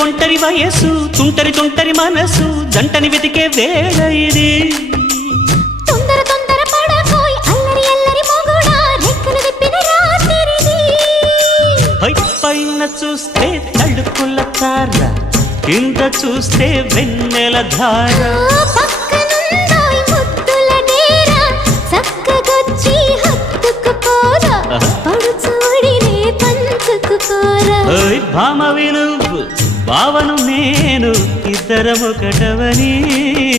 ఒంటరి వయస్సు తుంటరి తుంటరి మనసు జంటని వెతికే వేళ ఇది తొందర తొందర పడకోయ్ అల్లరి అల్లరి మొగుడా రెక్కలు విప్పిన రాత్రిది పైన చూస్తే తడుకుల తార కింద చూస్తే వెన్నెల ధార పక్కనుందోయ్ ముద్దుల డేరా చక్కగొచ్చి హత్తుకుపోరా పడుచోడినే పంచుకుపోరా భామ విలువు భావను నేను ఇద్దరమొకటవని